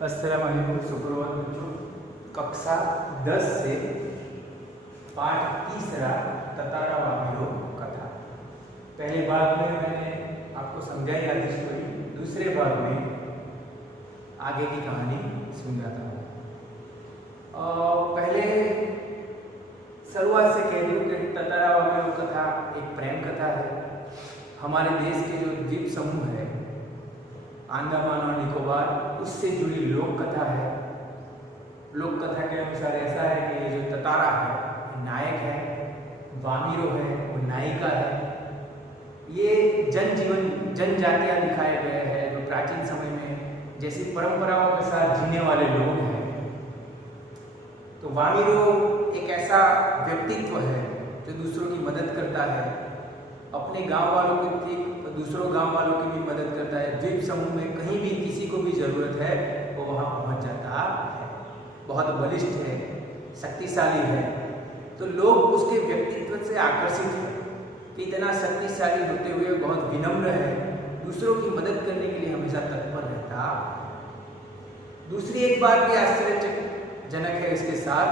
अस्सलाम वालेकुम सुप्रभात बच्चों। कक्षा 10 से पाठ तीसरा ततारा वामिरो कथा। पहले भाग में मैंने आपको समझाई आदि स्टोरी, दूसरे भाग में आगे की कहानी समझाता हूँ। पहले शुरुआत से कह दूँ कि ततारा वामिरो कथा एक प्रेम कथा है। हमारे देश के जो द्वीप समूह है अंडमान और निकोबार, उससे जुड़ी लोक कथा है। लोक कथा के अनुसार ऐसा है कि ये जो ततारा है नायक है, वामिरो है वो नायिका है। ये जनजीवन जनजातियाँ दिखाए गए हैं जो प्राचीन समय में जैसी परंपराओं के साथ जीने वाले लोग हैं। तो वामिरो एक ऐसा व्यक्तित्व है जो दूसरों की मदद करता है, अपने गांव वालों की दूसरों गांव वालों की भी मदद करता है। द्वीप समूह में कहीं भी किसी को भी जरूरत है वो वहां पहुंच जाता है। बहुत बलिष्ठ है, शक्तिशाली है, तो लोग उसके व्यक्तित्व से आकर्षित हैं कि इतना शक्तिशाली होते हुए बहुत विनम्र है, दूसरों की मदद करने के लिए हमेशा तत्पर रहता। दूसरी एक बात भी आश्चर्यजनक है इसके साथ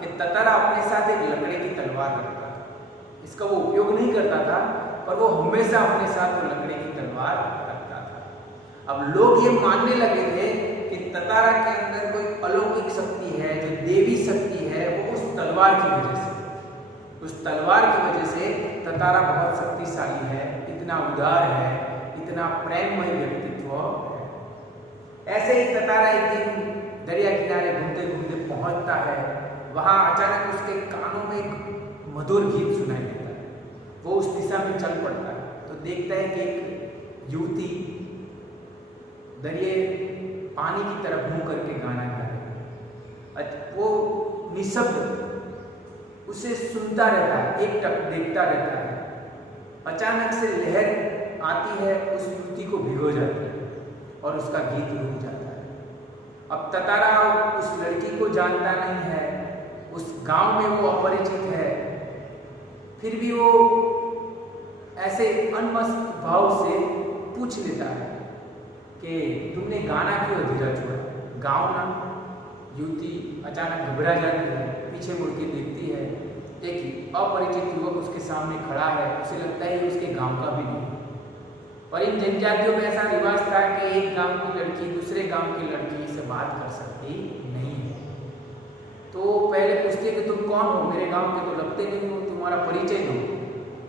कि ततारा अपने साथ एक लकड़े की तलवार रखता था। इसका वो उपयोग नहीं करता था, पर वो हमेशा अपने साथ वो लकड़ी की तलवार रखता था। अब लोग ये मानने लगे थे कि ततारा के अंदर कोई अलौकिक शक्ति है, जो देवी शक्ति है, वो उस तलवार की वजह से, उस तलवार की वजह से ततारा बहुत शक्तिशाली है, इतना उदार है, इतना प्रेममय व्यक्तित्व है। ऐसे ही ततारा एक दिन दरिया किनारे घूमते घूमते पहुंचता है। वहां अचानक उसके कानों में एक मधुर गीत सुनाई देता है। वो उस दिशा में चल पड़ता है तो देखता है कि एक युवती दरिए पानी की तरफ मुंह करके गाना गा रही है। वो निशब्द उसे सुनता रहता है, एकटक देखता रहता है। अचानक से लहर आती है, उस युवती को भिगो जाती है और उसका गीत रुक जाता है। अब ततारा उस लड़की को जानता नहीं है, उस गांव में वो अपरिचित है, फिर भी वो ऐसे अनमस्त भाव से पूछ लेता है कि तुमने गाना क्यों अधूरा छोड़ा, गाओ ना। युवती अचानक घबरा जाती है, पीछे मुड़ के देखती है, एक अपरिचित युवक उसके सामने खड़ा है। उसे लगता है उसके गांव का भी नहीं। और इन जनजातियों में ऐसा रिवाज था कि एक गांव की लड़की दूसरे गांव की लड़की से बात कर सकती नहीं है। तो पहले पूछते कि तुम कौन हो, मेरे गांव के तो लगते नहीं हो, तुम्हारा परिचय दो।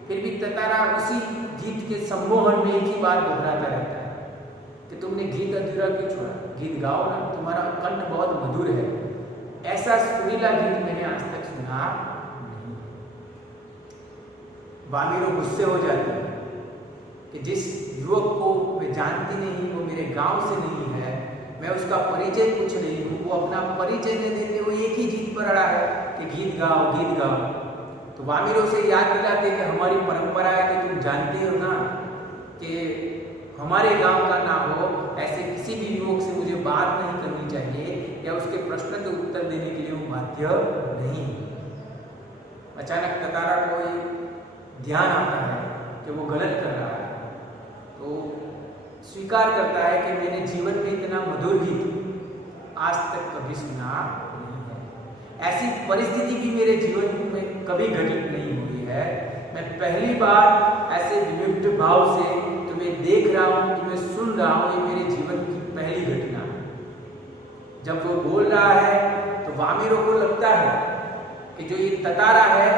फिर भी ततारा उसी गीत के सम्मोहन में एक ही बात दोहराता रहता है कि तुमने गीत अधूरा क्यों छोड़ा, गीत गाओ ना, तुम्हारा कंठ बहुत मधुर है। ऐसा सुरीला गीत मैंने आज तक सुना नहीं। वामिरो गुस्से हो जाती है कि जिस युवक को मैं जानती नहीं, वो मेरे गांव से नहीं है, मैं उसका परिचय कुछ नहीं हूँ, वो अपना परिचय नहीं देते हुए एक ही गीत पर अड़ा है कि गीत गाओ गीत गाओ। तो वामिरो से याद दिलाते कि हमारी परंपरा है कि तुम जानते हो ना कि हमारे गांव का ना हो, ऐसे किसी भी युवक से मुझे बात नहीं करनी चाहिए या उसके प्रश्न के उत्तर देने के लिए वो बाध्य नहीं। अचानक ततारा को ध्यान आता है कि वो गलत कर रहा है, तो स्वीकार करता है कि मैंने जीवन में इतना मधुर गीत आज तक कभी सुना नहीं है। ऐसी परिस्थिति भी मेरे जीवन में कभी घटित नहीं हुई है। मैं पहली बार ऐसे विविध भाव से तुम्हें देख रहा हूँ, तुम्हें सुन रहा हूँ, ये मेरे जीवन की पहली घटना है। जब वो बोल रहा है तो वामिरो को लगता है कि जो ये ततारा है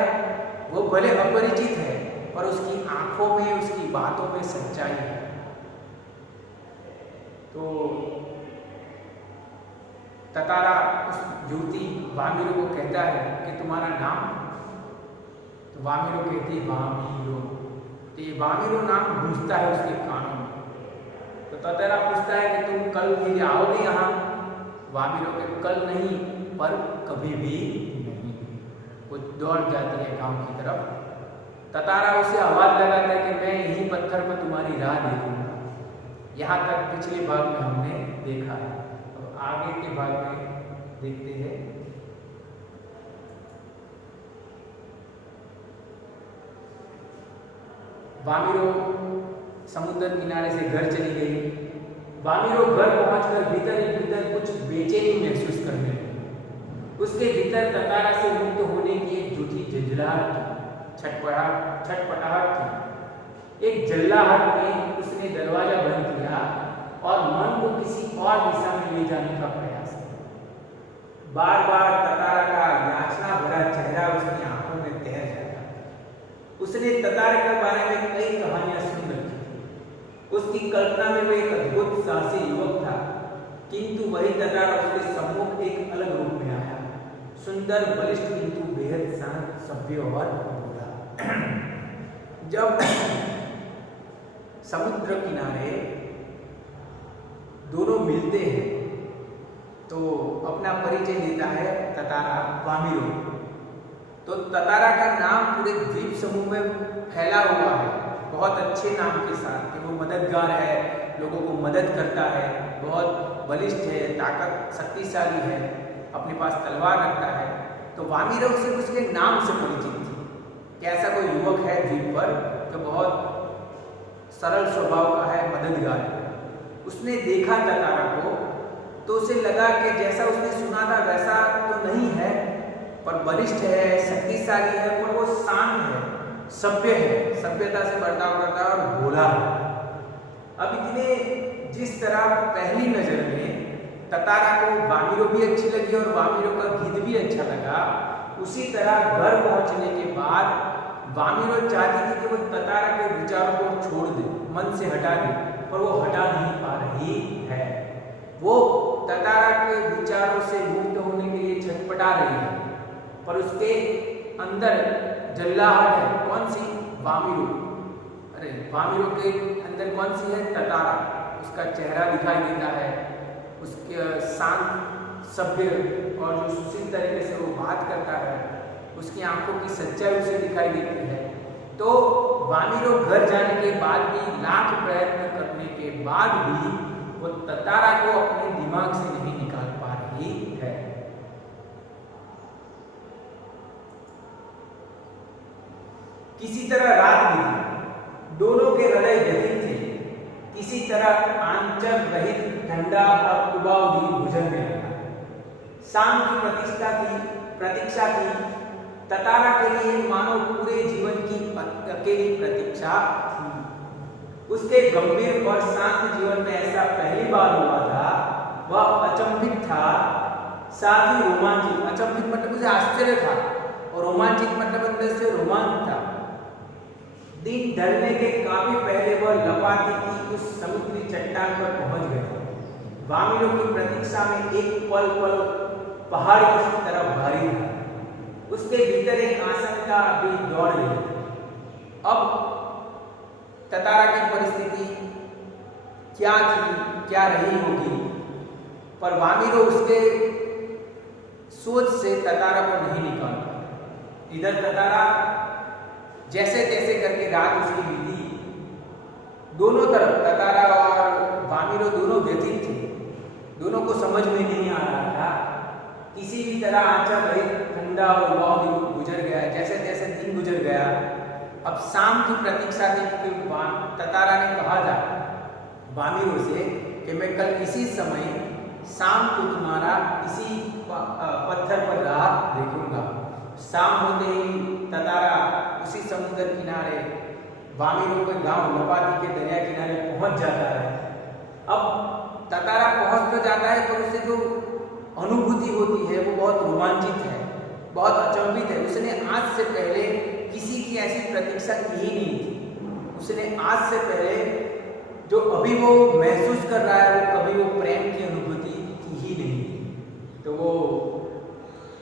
वो भले अपरिचित है, पर उसकी आंखों में, उसकी बातों में सच्चाई है। तो ततारा उस युवती वामिरो को कहता है कि तुम्हारा नाम? तो वामिरो कहती है वामिरो। तो ये वामिरो नाम गूंजता है उसके कानों में। तो ततारा पूछता है कि तुम कल फिर आओगे यहाँ? वामिरो के कल नहीं, पर कभी भी नहीं। वो दौड़ जाती है गांव की तरफ। ततारा उसे आवाज लगाता है कि मैं यहीं पत्थर पर तुम्हारी राह देखूंगा। यहाँ तक पिछले भाग में हमने देखा है। अब आगे के भाग में देखते हैं। वामिरो समुद्र किनारे से घर चली गई। वामिरो घर पहुंचकर भीतर ही भीतर कुछ छटपटाहट थी। एक जल्लाहट में उसने दरवाजा बंद किया और मन को किसी और दिशा में ले जाने का प्रयास किया। बार बार ततारा का याचना भरा चेहरा उसकी आंखों में तैर जाता। उसने ततारा के बारे में कई कहानियां सुन रखी थी। उसकी कल्पना में वो एक अद्भुत साहसी युवक था, किंतु वही ततारा उसके सम्मुख एक अलग रूप में आया, सुंदर, बलिष्ठ, किंतु बेहद शांत, सभ्य और भोला। जब समुद्र किनारे दोनों मिलते हैं तो अपना परिचय देता है ततारा वामिरो। तो ततारा का नाम पूरे द्वीप समूह में फैला हुआ है, बहुत अच्छे नाम के साथ कि वो मददगार है, लोगों को मदद करता है, बहुत बलिष्ठ है, ताकत शक्तिशाली है, अपने पास तलवार रखता है। तो वामिरो सिर्फ उसके नाम से परिचित थी कि ऐसा कोई युवक है द्वीप पर जो बहुत सरल स्वभाव का है, मददगार है। उसने देखा ततारा को तो उसे लगा कि जैसा उसने सुना था वैसा तो नहीं है, पर बलिष्ठ है, शक्तिशाली है, पर वो शांत है, सभ्य है, सभ्यता से बर्ताव करता है और भोला है। अब इतने जिस तरह पहली नजर में ततारा को वामिरो भी अच्छी लगी और वामिरो का गीत भी अच्छा लगा, उसी तरह घर पहुंचने के बाद वामिरो चाहती थी कि वो ततारा के विचारों को छोड़ दे, मन से हटा दे, पर वो हटा नहीं पा रही है। वो ततारा के विचारों से मुक्त होने के लिए छटपटा रही है, पर उसके अंदर जल्लाहट है। कौन सी? वामिरो। अरे वामिरो के अंदर कौन सी है? ततारा। उसका चेहरा दिखाई देता है, उसके शांत, सभ्य और जो सुशील तरीके से वो बात करता है, उसकी आंखों की सच्चाई उसे दिखाई देती है। तो वामिरो घर जाने के बाद भी, लाख प्रयत्न करने के बाद भी वो ततारा को अपने दिमाग से नहीं निकाल पा रही है। किसी तरह रात बीती, दोनों के हृदय व्यथित थे। किसी तरह आंचल रहित ठंडा और उबाऊ दिन गुजर गया था। शाम की प्रतीक्षा थी ततारा के लिए, मानो पूरे जीवन की अकेली प्रतीक्षा थी। उसके गंभीर और शांत जीवन में ऐसा पहली बार हुआ था। वह अचंभित था, साथ ही रोमांचित। अचंभित मतलब उसे आश्चर्य था और रोमांचित मतलब अंदर से रोमांच था। दिन ढलने के काफी पहले वह लपाती की उस समुद्री चट्टान पर पहुंच गया। वामिरो की प्रतीक्षा में एक पल पहाड़ की तरफ भारी था। उसके भीतर एक आशंका भी दौड़ रही थी। अब ततारा की परिस्थिति क्या थी, क्या रही होगी, पर वामिरो उसके सोच से ततारा को नहीं निकाल पाया। इधर ततारा जैसे तैसे करके रात उसकी बीती। दोनों तरफ ततारा और वामिरो दोनों व्यथित थे, दोनों को समझ में नहीं आ रहा था। किसी भी तरह आंचल रहित ठंडा और उबाऊ दिन गुजर गया। जैसे तैसे दिन गुजर गया। अब शाम की प्रतीक्षा थी, क्योंकि ततारा ने कहा था वामिरो से कि मैं कल इसी समय शाम को तुम्हारा इसी पत्थर पर राह देखूंगा। शाम होते ही ततारा उसी समुद्र किनारे वामिरो के गांव लपाती के दरिया किनारे पहुंच जाता है। अब ततारा पहुंच तो जाता है, पर उसे जो अनुभूति होती है वो बहुत रोमांचित है, बहुत अचंभित है। उसने आज से पहले किसी की ऐसी प्रतीक्षा की ही नहीं थी। उसने आज से पहले जो अभी वो महसूस कर रहा है, वो कभी वो प्रेम की अनुभूति की ही नहीं थी। तो वो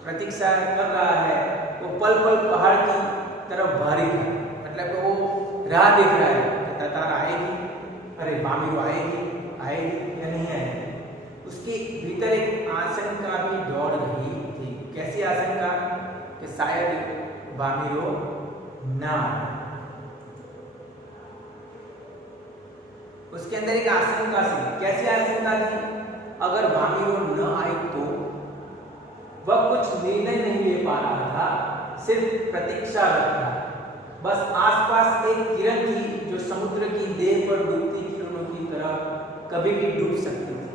प्रतीक्षा कर रहा है, वो पल पल पहाड़ की तरफ भारी था। मतलब वो राह देख रहा है कि ततारा आएगी, अरे वामिरो आएगी या नहीं आएगी। उसके भीतर एक आशंका भी दौड़ रही थी। कैसी आशंका? कि शायद वामिरो ना। उसके अंदर एक आशंका थी। कैसी आशंका थी? अगर वामिरो न आई तो वह कुछ निर्णय नहीं ले पा रहा था, सिर्फ प्रतीक्षा रखता। बस आसपास एक किरण थी जो समुद्र की देह पर डूबती किरणों की तरह कभी भी डूब सकती थी।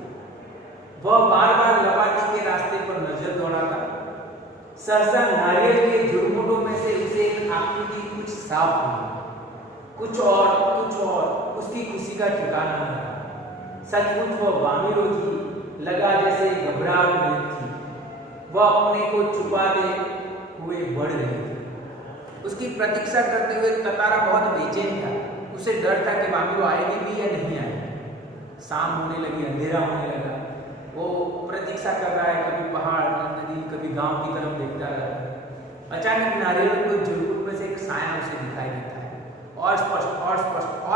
वह बार बार लपाटी के रास्ते पर नजर दौड़ाता, सहसा नारियल के झुरमुटों में से उसे एक आकृति कुछ साफ हुई, कुछ और उसकी खुशी का ठिकाना न रहा। सचमुच वह वामिरो थी, लगा जैसे घबराहट में थी। वह अपने को छुपाते हुए बढ़ रही थी। उसकी प्रतीक्षा करते हुए ततारा बहुत बेचैन था। उसे डर था कि वामिरो आएगी भी या नहीं आएगी। शाम होने लगी, अंधेरा होने लगा। वो प्रतीक्षा कर रहा है, कभी पहाड़, नदी, कभी गांव की तरफ देखता रहता है। अचानक नारियल के झुरमुट में से एक साया उसे दिखाई देता है, और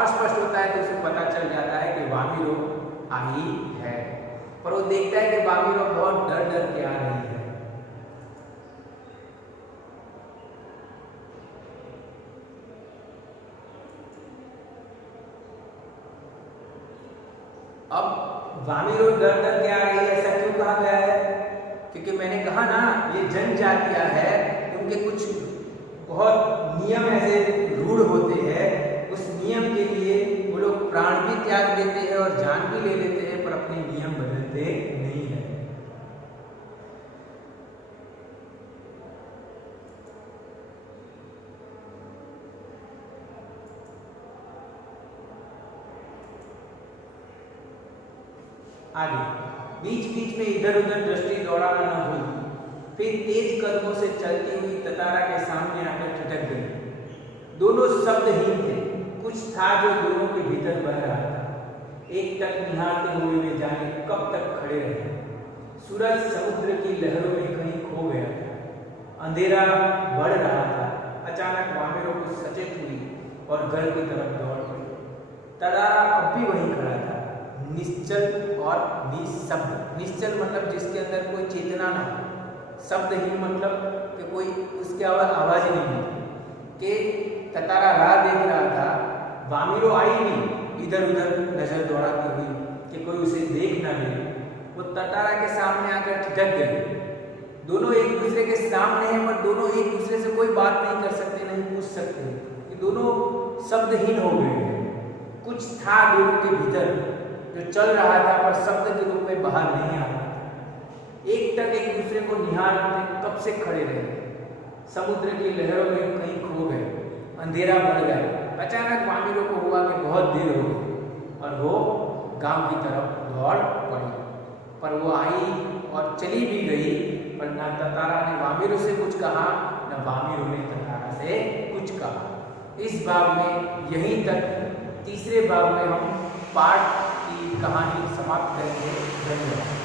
स्पष्ट होता है। तो उसे पता चल जाता है कि वामिरो आई है। पर वो देखता है कि वामिरो बहुत डर के आ रही है। अब वामिरो डर के आ रही है, ऐसा क्यों कहा गया है? क्योंकि मैंने कहा ना, ये जनजातियां है, उनके कुछ बहुत नियम ऐसे रूढ़ होते हैं। उस नियम के लिए वो लोग प्राण भी त्याग देते हैं और जान भी ले लेते हैं, पर अपने नियम बदलते नहीं है। आगे बीच में इधर उधर दृष्टि दौड़ाना न भूली। फिर तेज कदमों से चलती हुई ततारा के सामने आकर ठिठक गई। दोनों शब्दहीन थे। कुछ था जो दोनों के भीतर बह रहा था। एक टक निहारते हुए वे जाने कब तक खड़े रहे। सूरज समुद्र की लहरों में कहीं खो गया था। अंधेरा बढ़ रहा था। अचानक वामिरो को सचेत हुई और घर की तरफ दौड़ पड़ी। ततारा अब भी वहीं खड़ा था, निश्चल और निशब्द। निश्चल मतलब जिसके अंदर कोई चेतना ना हो। शब्दहीन मतलब कि कोई उसकी आवाज नहीं मिलती। कि ततारा राह देख रहा था, वामिरो आई नहीं, इधर उधर नजर दौड़ाती हुई कि कोई उसे देख ना ले। वो ततारा के सामने आकर ठिठक गई। दोनों एक दूसरे के सामने हैं, पर दोनों एक दूसरे से कोई बात नहीं कर सकते, नहीं पूछ सकते। कि दोनों शब्दहीन हो गए हैं। कुछ था दोनों के भीतर जो चल रहा था, पर शब्द के रूप में बाहर नहीं आ रहा था। एक टक एक दूसरे को निहारते कब से खड़े रहे। समुद्र की लहरों में कहीं खो गए। अंधेरा बढ़ गया। अचानक वामिरो को हुआ कि बहुत देर हो गई और वो गांव की तरफ दौड़ पड़ी। पर वो आई और चली भी गई, पर ना ततारा ने वामिरो से कुछ कहा, न वामिरो ने ततारा से कुछ कहा। इस भाग में यहीं तक। तीसरे भाग में हम पाठ की कहानी समाप्त करेंगे। धन्यवाद।